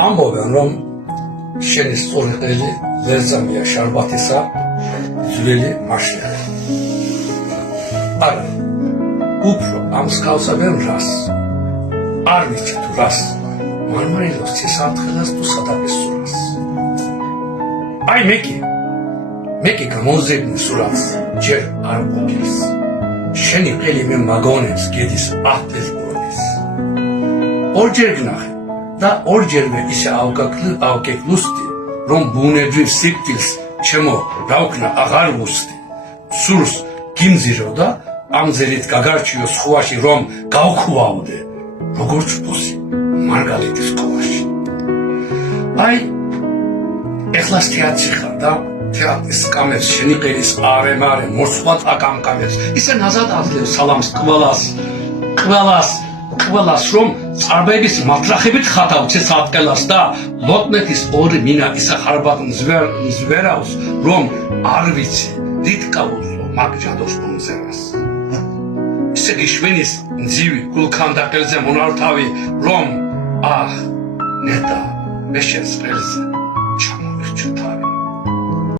ამბობენ რომ შენი სწორი ყელი ლერწამია შარბათისა ძველი მაშია არა უფრო ამ მსგავსებენ რას არ ვიცი თუ რას მარმარილოს ცისარტყელას თუ სადაგესურას აი მეკი გამოზებნი სურათს ჯერ არ მოგის შენი ყელი მე მაგონებს გედის ათლის გროვის ორჯერ გნახე და ორჯერვე ისე ავგეკლუსტი რომ ბუნებრივ სიკვდილს ჩემო დავქნა აღარ ვუსტი სურს გიმზირო და ამზერით გაგარჩიო სხვაში რომ გავქვავდე როგორც ბოსი მარგალიტის სკოლაში აი ეხლას თეატრში ხარ და თეატრის კამერს შენი ყელის არე მოსვათ აკამკამებს ისე ნაზად აძლევს სალამს ყველას რომ წარბების მათრახებით ხატავცე სატყელას და ლოტნეთის ორი მინა ისა ხარბად მზვერავს რომ არ ვიცი დიდკაულო მაგჯადოს მომზერას ისე გიშვენის მძივი გულქანდაკელზე მონართავი რომ ნეტა მე შენს ყელზე ჩამოვირჩო თავი